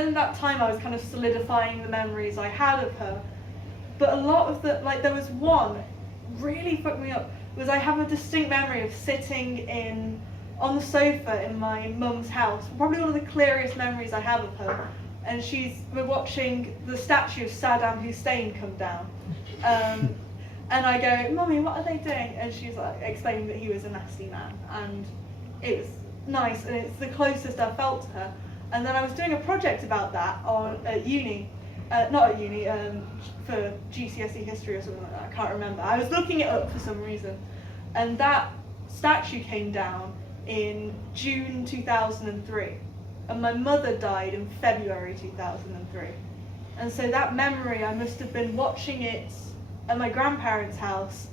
in that time I was kind of solidifying the memories I had of her. But a lot of the, like there was one, really fucked me up, was I have a distinct memory of sitting on the sofa in my mum's house, probably one of the clearest memories I have of her, and we're watching the statue of Saddam Hussein come down. And I go, Mummy, what are they doing? And she's like explaining that he was a nasty man, and it was nice, and it's the closest I felt to her. And then I was doing a project about that at uni, not at uni, for GCSE history or something like that, I can't remember. I was looking it up for some reason, and that statue came down in June 2003, and my mother died in February 2003. And so that memory, I must have been watching it at my grandparents' house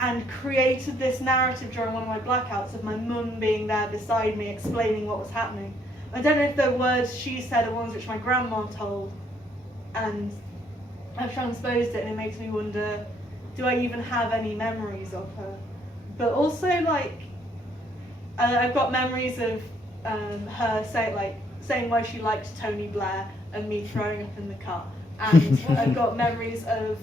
and created this narrative during one of my blackouts of my mum being there beside me explaining what was happening. I don't know if the words she said are ones which my grandma told, and I've transposed it, and it makes me wonder, do I even have any memories of her? But also, like, I've got memories of her saying why she liked Tony Blair and me throwing up in the car. And I've got memories of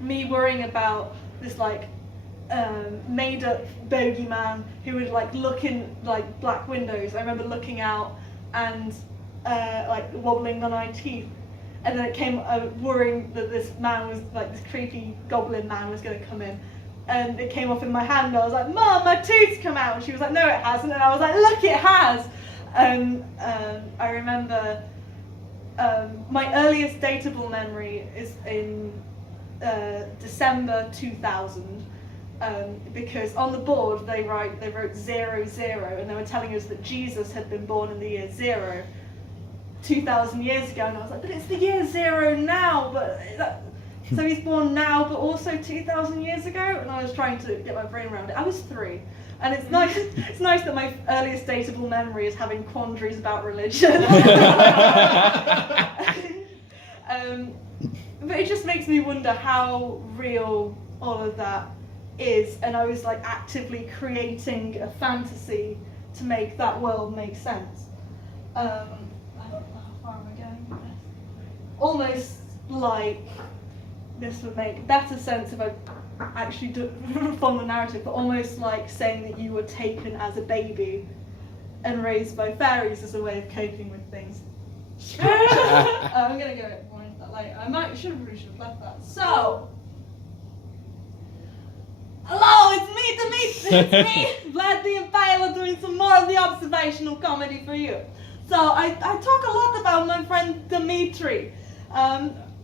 me worrying about this made-up bogeyman who would look in black windows. I remember looking out and wobbling one-eyed teeth, and then it came worrying that this man was this creepy goblin man was going to come in, and it came off in my hand, and I was like, Mum, my tooth's come out, and she was like, no it hasn't, and I was like, look, it has. And I remember my earliest dateable memory is in December 2000, because on the board they wrote 00, and they were telling us that Jesus had been born in the year 0 2,000 years ago, and I was like, but it's the year 0 now, so he's born now but also 2,000 years ago, and I was trying to get my brain around it. I was 3, and it's nice that my earliest dateable memory is having quandaries about religion. But it just makes me wonder how real all of that is, and I was actively creating a fantasy to make that world make sense. I don't know how far am I going with this. Almost like this would make better sense if I actually form the narrative, but almost like saying that you were taken as a baby and raised by fairies as a way of coping with things. I'm gonna go more into that later. I should have left that. So, hello, it's me, Dimitri. It's me, Vlad the Impaler, doing some more of the observational comedy for you. So I talk a lot about my friend Dimitri.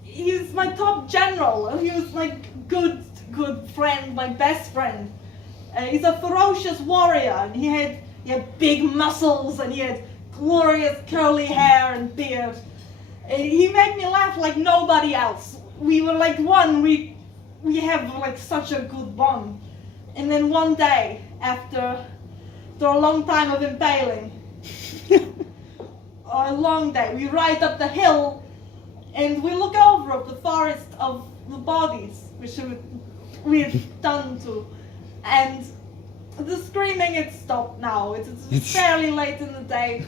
He's my top general. He was my good friend, my best friend. He's a ferocious warrior, and he had big muscles, and he had glorious curly hair and beard. He made me laugh like nobody else. We were like one. We have such a good bond. And then one day, after a long time of impaling, or a long day, we ride up the hill, and we look over at the forest of the bodies, which we had done to, and the screaming had stopped now. It's fairly late in the day,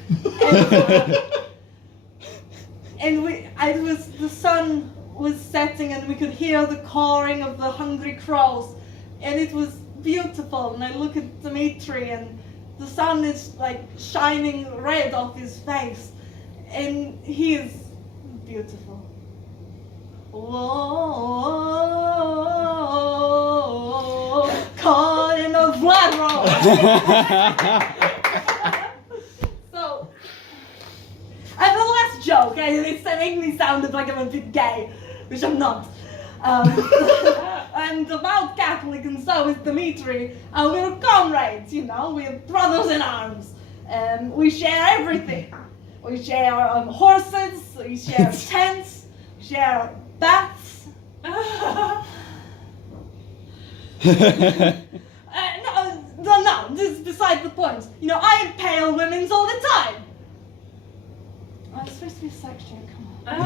and the sun was setting, and we could hear the cawing of the hungry crows, and it was beautiful. And I look at Dimitri, and the sun is shining red off his face, and he is beautiful. Whoa, caught in a blood roll. So, and the last joke, it's making me sound like I'm a bit gay, which I'm not. And about Catholic, and so is Dimitri. We're comrades, we're brothers in arms. We share everything. We share horses, we share tents, we share baths. No, this is beside the point. I impale women's all the time. Oh, it's supposed to be a sex joke, come on.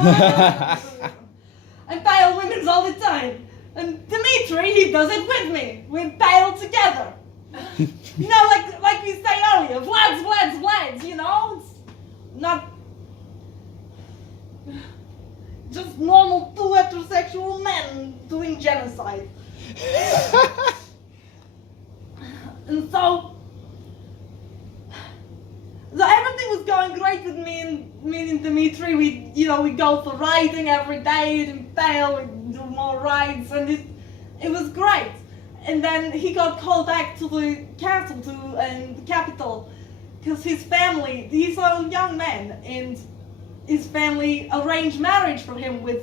I impale women's all the time. And Dimitri, he does it with me. We impale together. Like we say earlier, Vlad's, it's not actual men doing genocide. And so everything was going great with me and Dimitri. We go for riding every day in Vale, we do more rides, and it was great. And then he got called back to the castle, the capital, because his family, he's a young man, and his family arranged marriage for him with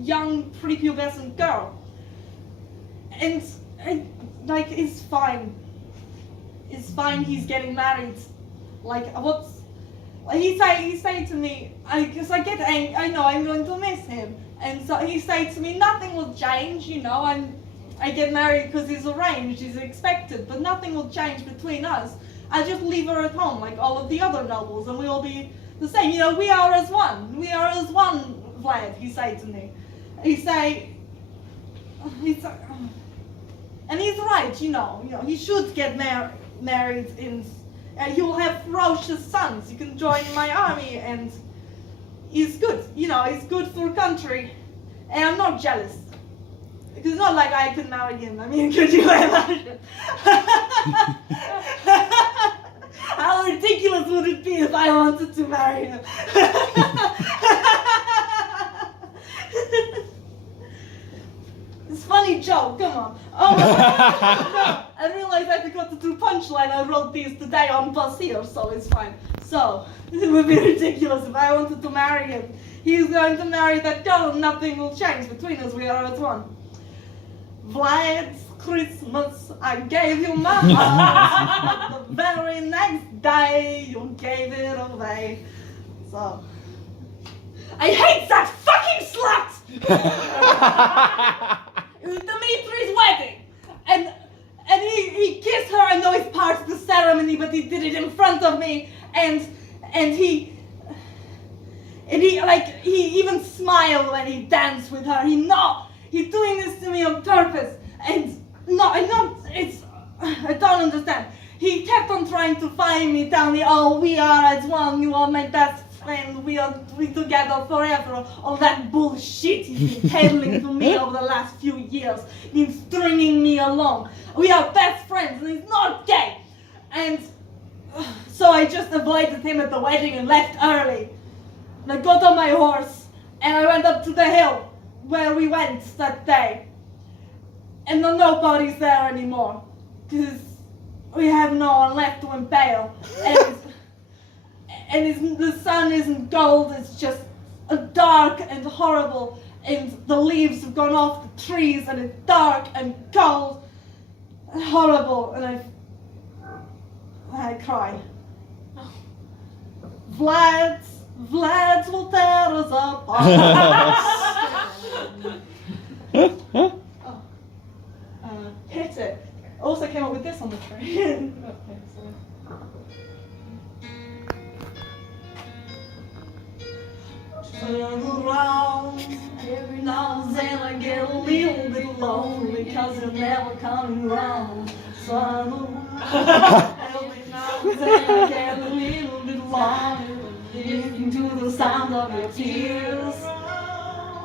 young prepubescent girl. And like, it's fine. It's fine, he's getting married. Like, he say to me, because I get angry, I know I'm going to miss him. And so he said to me, nothing will change, I get married because it's arranged, it's expected, but nothing will change between us. I just leave her at home like all of the other nobles, and we will be the same. We are as one. We are as one, Vlad, he said to me. And he's right, he should get married, and he will have ferocious sons. You can join my army, and he's good, he's good for country. And I'm not jealous. Because it's not like I could marry him. I mean, could you imagine? How ridiculous would it be if I wanted to marry him? It's a funny joke, come on. Oh, no, I realized I forgot to do punchline. I wrote these today on bus here, so it's fine. So, it would be ridiculous if I wanted to marry him. He's going to marry that girl and nothing will change between us. We are at one. Vlad's Christmas, I gave you my heart, but the very next day you gave it away. So, I hate that fucking slut! It was Dimitri's wedding, and he kissed her. I know it's part of the ceremony, but he did it in front of me, and he even smiled when he danced with her. He's doing this to me on purpose, and I don't understand. He kept on trying to find me, tell me, oh, we are as one, you are my best friend, we together forever. All that bullshit he's been peddling to me over the last few years. He's stringing me along. We are best friends, and he's not gay. And so I just avoided him at the wedding and left early. And I got on my horse, and I went up to the hill where we went that day. And nobody's there anymore, because we have no one left to impale. And the sun isn't gold, it's just dark and horrible, and the leaves have gone off the trees, and it's dark and cold and horrible, and I cry. Vlad's will tear us apart. Hit it. Also came up with this on the train. Okay, so. Turn around, every now and then I get a little bit lonely, because you're never coming around. Turn around, every now and then I get a little bit lonely, listening to the sound of your tears.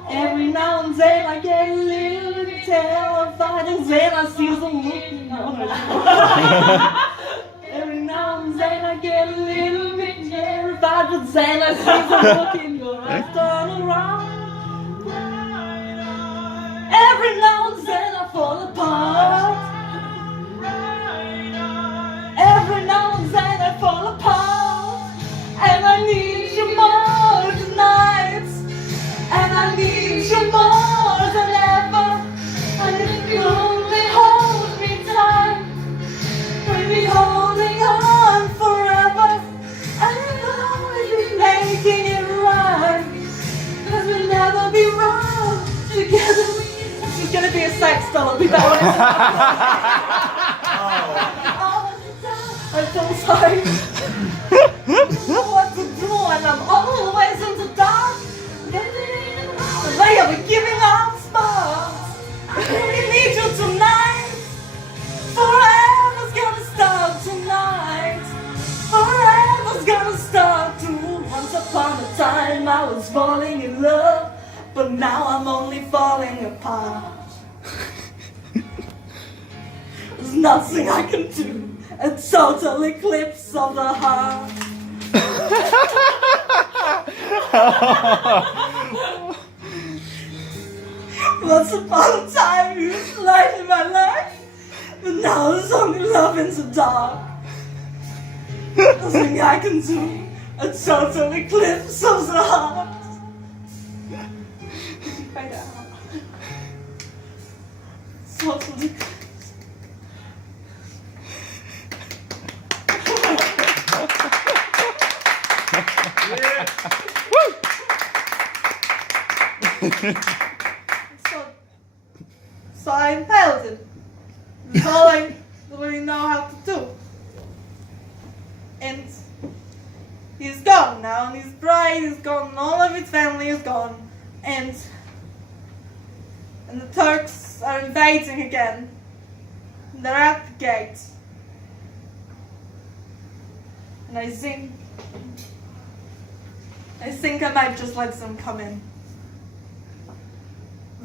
Every now and then I get a little bit terrified, and then I see the look in your eyes. Every now and then I get a little bit terrified, but then I see the look in your eyes. Turn around. Every now and then I fall apart. Every now and then I fall apart, and I need you more tonight. And I need you more than ever. And if you only hold me tight, we'll be holding on forever. And we'll always be making it right, 'cause we'll never be wrong together. This is gonna be a sex doll. I'll be back. I'm so sorry. I don't know what to do, and I'm always in the dark. They are giving up sparks. I really need you tonight. Forever's gonna start tonight. Forever's gonna start too. Once upon a time I was falling in love, but now I'm only falling apart. There's nothing I can do, a total eclipse of the heart. Once upon a time you was the light in my life, but now there's only love in the dark. Nothing I can do, a total eclipse of the heart. Fade out. Total eclipse. So I impaled him. That's all I really know how to do. And he's gone now, and his bride is gone, and all of his family is gone, and the Turks are invading again. They're at the gate. And I think I might just let them come in.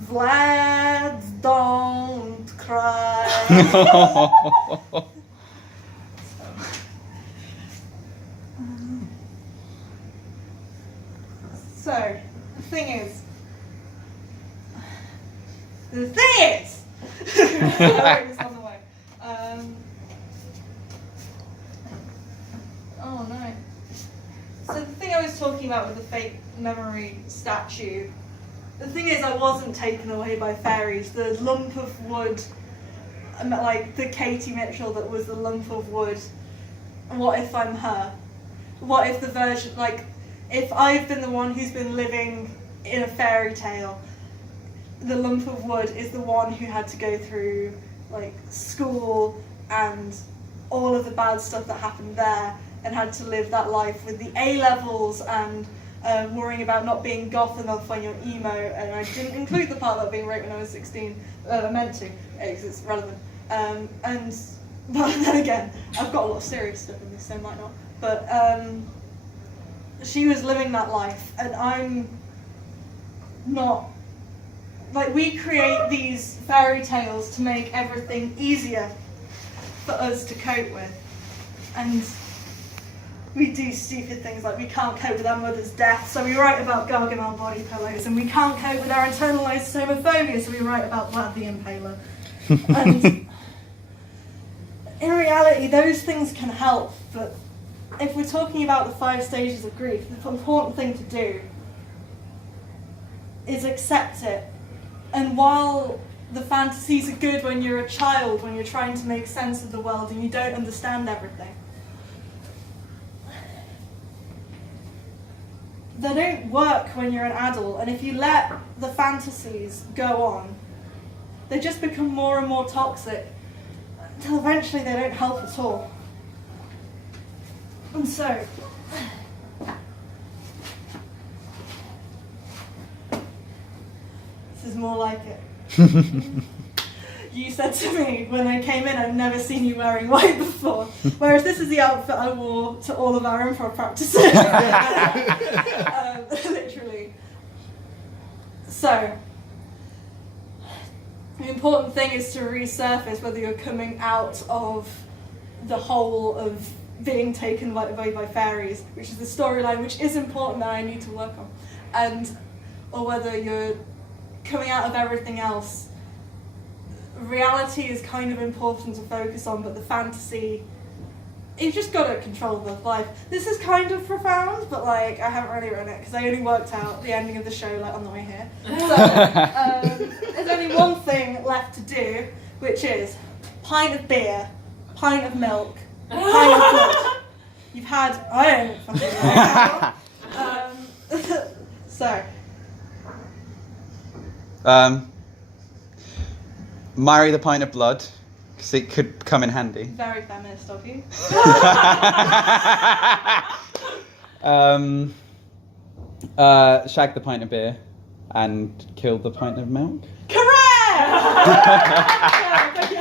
Vlad, don't cry. So, the thing is, it's on the way. Oh no. So the thing I was talking about with the fake memory statue, the thing is I wasn't taken away by fairies. The lump of wood, like the Katie Mitchell that was the lump of wood, what if I'm her? What if the version, like, if I've been the one who's been living in a fairy tale, the lump of wood is the one who had to go through, like, school and all of the bad stuff that happened there and had to live that life with the A-levels and worrying about not being goth enough when you're emo, and I didn't include the part about being raped when I was 16. I meant to, because it's relevant. But then again, I've got a lot of serious stuff in this, so I might not. But she was living that life, and I'm not. Like, we create these fairy tales to make everything easier for us to cope with, and we do stupid things like we can't cope with our mother's death, so we write about Gargamel body pillows, and we can't cope with our internalized homophobia, so we write about Vlad the Impaler. And in reality, those things can help, but if we're talking about the 5 stages of grief, the important thing to do is accept it. And while the fantasies are good when you're a child, when you're trying to make sense of the world and you don't understand everything, they don't work when you're an adult, and if you let the fantasies go on, they just become more and more toxic until eventually they don't help at all. And so, this is more like it. You said to me when I came in, I've never seen you wearing white before. Whereas this is the outfit I wore to all of our improv practices. Literally. So, the important thing is to resurface whether you're coming out of the hole of being taken away by fairies, which is the storyline, which is important that I need to work on, or whether you're coming out of everything else. Reality is kind of important to focus on, but the fantasy, you've just got to control the life. This is kind of profound, but like I haven't really written it because I only worked out the ending of the show like on the way here. So there's only one thing left to do, which is pint of beer, pint of milk, pint of blood. You've had, I don't fucking know. So. Marry the pint of blood, because it could come in handy. Very feminist of you. Shag the pint of beer and kill the pint of milk. Correct! Yeah,